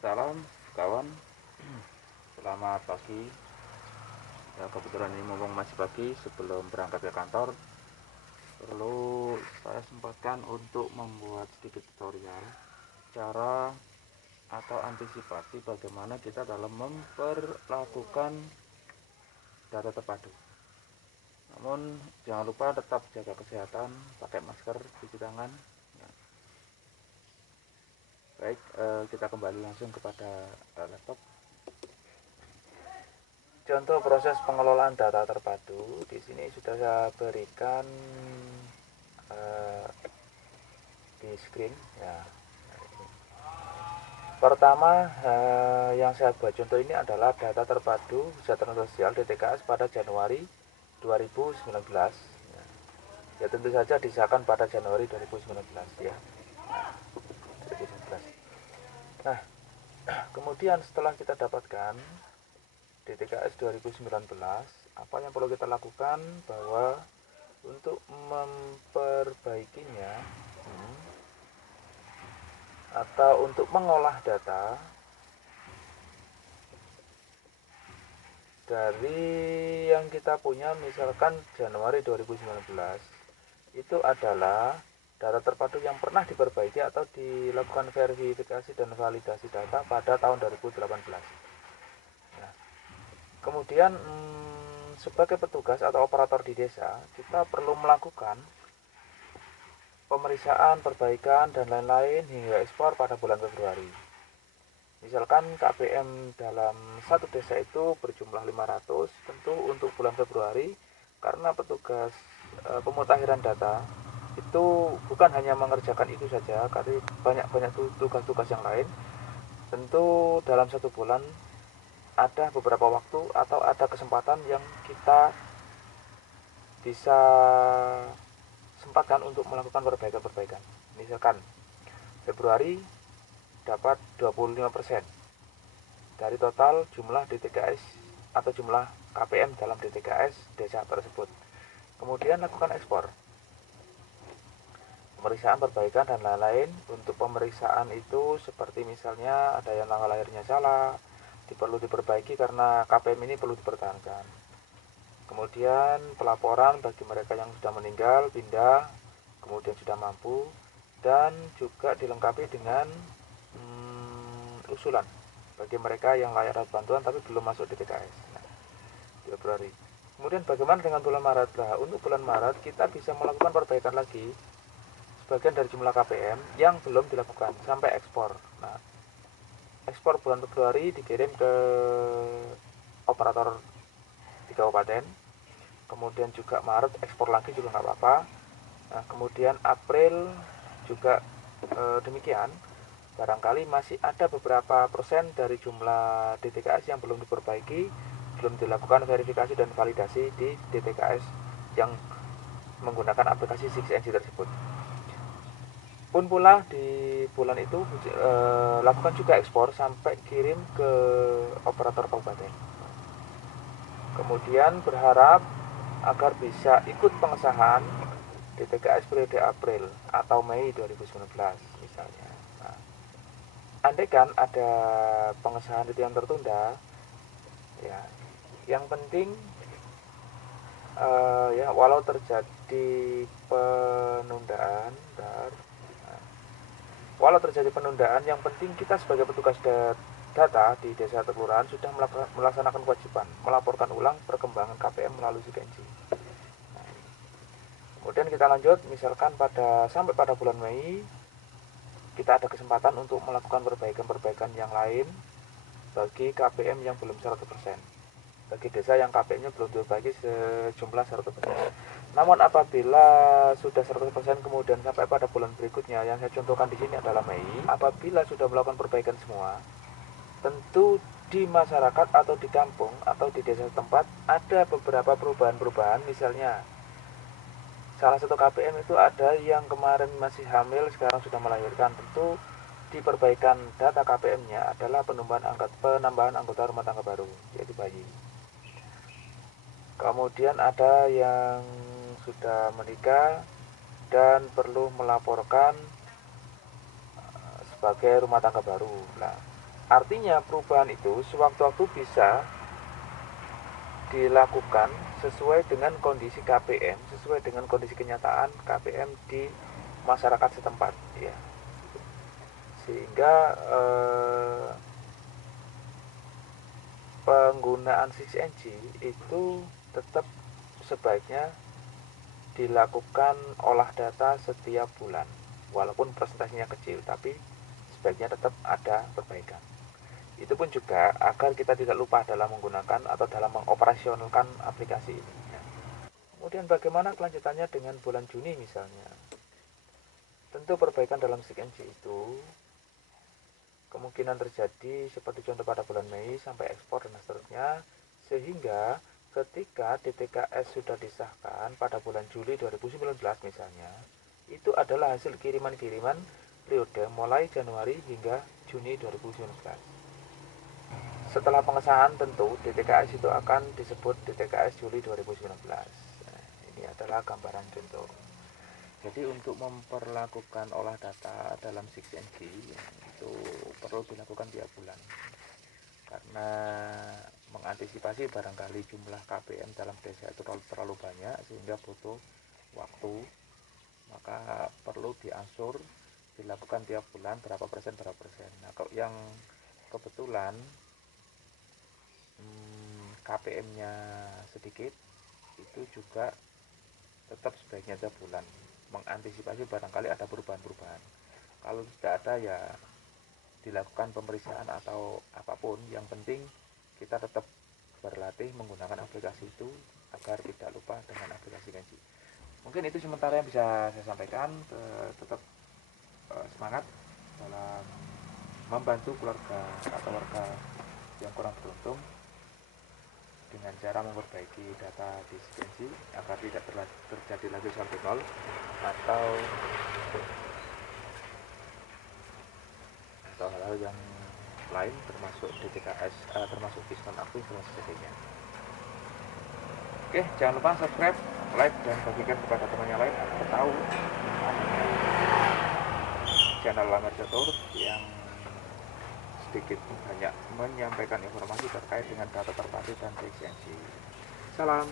Salam kawan, selamat pagi. Ya, kebetulan ini mumpung masih pagi sebelum berangkat ke kantor, perlu saya sempatkan untuk membuat sedikit tutorial cara atau antisipasi bagaimana kita dalam memperlakukan data terpadu. Namun jangan lupa tetap jaga kesehatan, pakai masker, cuci tangan. Ya. Baik, kita kembali langsung kepada laptop. Contoh proses pengelolaan data terpadu di sini sudah saya berikan di screen ya. Pertama yang saya buat contoh ini adalah data terpadu kesejahteraan sosial DTKS pada Januari 2019 ya, tentu saja disahkan pada Januari 2019 ya. Nah, kemudian setelah kita dapatkan DTKS 2019, apa yang perlu kita lakukan bahwa untuk memperbaikinya atau untuk mengolah data dari yang kita punya misalkan Januari 2019 itu adalah data terpadu yang pernah diperbaiki atau dilakukan verifikasi dan validasi data pada tahun 2018. Nah, kemudian sebagai petugas atau operator di desa, kita perlu melakukan pemeriksaan, perbaikan, dan lain-lain hingga ekspor pada bulan Februari. Misalkan KPM dalam satu desa itu berjumlah 500, tentu untuk bulan Februari karena petugas pemutakhiran data itu bukan hanya mengerjakan itu saja, tapi banyak tugas-tugas yang lain. Tentu dalam satu bulan ada beberapa waktu atau ada kesempatan yang kita bisa sempatkan untuk melakukan perbaikan-perbaikan. Misalkan Februari dapat 25% dari total jumlah DTKS atau jumlah KPM dalam DTKS desa tersebut. Kemudian lakukan ekspor, pemeriksaan, perbaikan, dan lain-lain. Untuk pemeriksaan itu seperti misalnya ada yang tanggal lahirnya salah, perlu diperbaiki karena KPM ini perlu dipertahankan. Kemudian pelaporan bagi mereka yang sudah meninggal, pindah, kemudian sudah mampu, dan juga dilengkapi dengan usulan bagi mereka yang layak dapat bantuan tapi belum masuk DTKS. Nah, Februari. Kemudian bagaimana dengan bulan Maret? Nah, untuk bulan Maret kita bisa melakukan perbaikan lagi sebagian dari jumlah KPM yang belum dilakukan sampai ekspor. Nah, ekspor bulan Februari dikirim ke operator di kabupaten. Kemudian juga Maret ekspor lagi juga nggak apa-apa. Nah, kemudian April juga demikian. Barangkali masih ada beberapa persen dari jumlah DTKS yang belum diperbaiki, belum dilakukan verifikasi dan validasi di DTKS yang menggunakan aplikasi 6NG tersebut. Pun pula di bulan itu lakukan juga ekspor sampai kirim ke operator kabupaten. Kemudian berharap agar bisa ikut pengesahan DTKS periode April atau Mei 2019 misalnya. Nah, andaikan ada pengesahan itu yang tertunda, ya, yang penting ya walau terjadi penundaan, yang penting kita sebagai petugas data di desa atau kelurahan sudah melaksanakan kewajiban melaporkan ulang perkembangan KPM melalui CKNG. Kemudian kita lanjut, misalkan sampai pada bulan Mei kita ada kesempatan untuk melakukan perbaikan-perbaikan yang lain bagi KPM yang belum 100%. Bagi desa yang KPM-nya belum diperbaiki sejumlah 100%. Namun apabila sudah 100% kemudian sampai pada bulan berikutnya, yang saya contohkan di sini adalah Mei, apabila sudah melakukan perbaikan semua, tentu di masyarakat atau di kampung atau di desa tempat ada beberapa perubahan-perubahan. Misalnya salah satu KPM itu ada yang kemarin masih hamil sekarang sudah melahirkan. Tentu di perbaikan data KPM-nya adalah penambahan anggota rumah tangga baru, yaitu bayi. Kemudian ada yang sudah menikah dan perlu melaporkan sebagai rumah tangga baru. Nah, Artinya perubahan itu sewaktu-waktu bisa dilakukan sesuai dengan kondisi KPM, sesuai dengan kondisi kenyataan KPM di masyarakat setempat, ya. Sehingga penggunaan 6NG itu tetap sebaiknya dilakukan olah data setiap bulan, walaupun presentasinya kecil, tapi sebaiknya tetap ada perbaikan. Itu pun juga agar kita tidak lupa dalam menggunakan atau dalam mengoperasionalkan aplikasi ini. Kemudian bagaimana kelanjutannya dengan bulan Juni misalnya? Tentu perbaikan dalam 6NG itu kemungkinan terjadi seperti contoh pada bulan Mei sampai ekspor dan seterusnya, sehingga ketika DTKS sudah disahkan pada bulan Juli 2019 misalnya, itu adalah hasil kiriman-kiriman periode mulai Januari hingga Juni 2019. Setelah pengesahan tentu DTKS itu akan disebut DTKS Juli 2019. Nah, ini adalah gambaran contoh. Jadi untuk memperlakukan olah data dalam 6NG itu perlu dilakukan tiap bulan, karena mengantisipasi barangkali jumlah KPM dalam desa itu terlalu banyak sehingga butuh waktu, maka perlu diangsur dilakukan tiap bulan berapa persen. Nah, kalau yang kebetulan KPM-nya sedikit, itu juga tetap sebaiknya tiap bulan, mengantisipasi barangkali ada perubahan-perubahan. Kalau tidak ada ya dilakukan pemeriksaan atau apapun, yang penting kita tetap berlatih menggunakan aplikasi itu agar tidak lupa dengan aplikasi Kenji. Mungkin itu sementara yang bisa saya sampaikan. Tetap semangat dalam membantu keluarga atau warga yang kurang beruntung dengan cara memperbaiki data di Kenji agar tidak terjadi lagi sampai nol atau hal-hal yang lain termasuk DTKS, termasuk diskon aktif dan sebagainya. Oke, jangan lupa subscribe, like, dan bagikan kepada teman yang lain agar tahu channel Lamer Catur yang sedikit banyak menyampaikan informasi terkait dengan data terpadu dan 6NG. Salam.